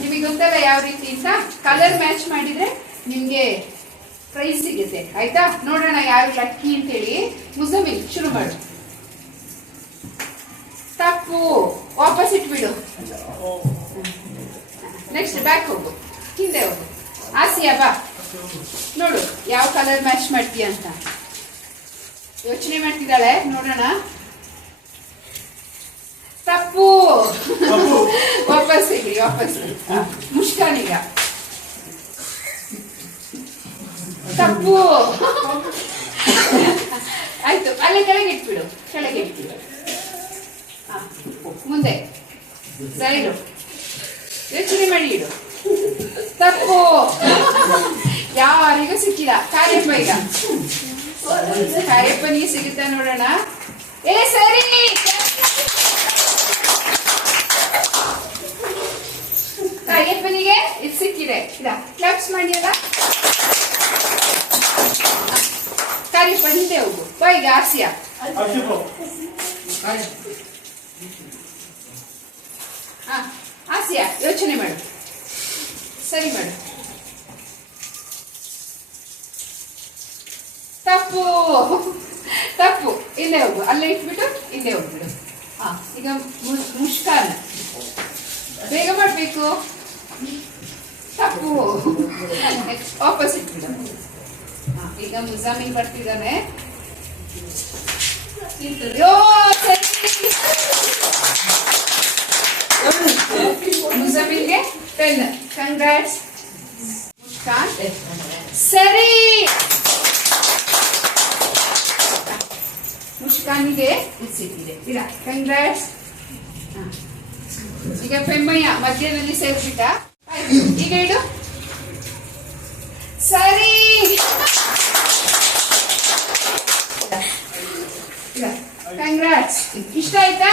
ನಿಮಗೆ ಗೊತ್ತಲ್ಲ ಯಾವ ರೀತಿ ಅಂತ. ಕಲರ್ ಮ್ಯಾಚ್ ಮಾಡಿದ್ರೆ ನಿಮ್ಗೆ ಪ್ರೈಸ್ ಸಿಗುತ್ತೆ ಆಯ್ತಾ. ನೋಡೋಣ ಯಾರು ಲಕ್ಕಿ ಅಂತೇಳಿ. ಮುಸಮಿಲ್ ಶುರು ಮಾಡು. ತಪ್ಪು, ವಾಪಸ್ ಇಟ್ಬಿಡು. ನೆಕ್ಸ್ಟ್ ಬ್ಯಾಕ್ ಹೋಗು, ಹಿಂದೆ ಹೋಗು. ಆಸಿಯಾ ಬಾ, ನೋಡು ಯಾವ ಕಲರ್ ಮ್ಯಾಚ್ ಮಾಡ್ತೀಯ ಅಂತ ಯೋಚನೆ ಮಾಡ್ತಿದ್ದಾಳೆ. ನೋಡೋಣ. ತಪ್ಪು, ವಾಪಸ್ ಇಡಿ, ವಾಪಸ್. ಮುಷ್ಕಾನ್ ಈಗ ತಪ್ಪು. ಆಯ್ತು, ಅಲ್ಲೇ ಕೆಳಗೆ ಇಟ್ಬಿಡು, ಕೆಳಗೆ ಇಟ್ಬಿಡು. ಮುಂದೆ ಸೈಡು ಯೋಚನೆ ಮಾಡಿ ಇಡು. ತಪ್ಪು, ಯಾರಿಗೂ ಸಿಕ್ಕಿಲ್ಲ. ಕಾರ್ಯಪ್ಪ ಈಗ, ಕಾರ್ಯಪ್ಪನಿಗೆ ಸಿಗುತ್ತಾ ನೋಡೋಣ. ಏ ಸರಿ, ಕಾರ್ಯಪ್ಪನಿಗೆ ಇದು ಸಿಕ್ಕಿದೆ. ಕ್ಲಾಪ್ಸ್ ಮಾಡಿ ಅಲ್ಲ. ಕಾರ್ಯಪ್ಪ ಹಿಂದೆ ಹೋಗು. ಬಾ ಈಗ ಆಸಿಯಾ. ಆಸಿಯಾ ಯೋಚನೆ ಮಾಡು, ಸರಿ ಮಾಡು. ತಪ್ಪು, ತಪ್ಪು. ಹಿಂದೆ ಹೋಗು, ಅಲ್ಲೇ ಇಟ್ಬಿಟ್ಟು ಹಿಂದೆ ಹೋಗ್ಬಿಡು. ಈಗ ಮುಷ್ಕಾನ್, ಬೇಗ ಮಾಡ್ಬೇಕು. ತಪ್ಪು, ನೆಕ್ಸ್ಟ್ ವಾಪಸ್ ಇಟ್ಬಿಡು. ಈಗ ಮುಜಾಮಿಲ್ ಬರ್ತಿದ್ದಾನೆ. ಮುಜಾಮಿಲ್ಗೆ ಪೆನ್. ಕಂಗ್ರಾಟ್ಸ್ ಮುಷ್ಕಾನ್. ಸರಿ, ಮುಷ್ಕಾನಿಗೆ ಇದು ಸಿಕ್ಕಿದೆ. ಕಂಗ್ರಾಟ್ಸ್. ಈಗ ಪೆಮ್ಮಯ್ಯ ಮಧ್ಯದಲ್ಲಿ ಸೇರ್ಬಿಟ್ಟ. ಈಗ ಇಡು. ಸರಿ, ಕಂಗ್ರಾಟ್ಸ್. ಇಷ್ಟ ಆಯ್ತಾ?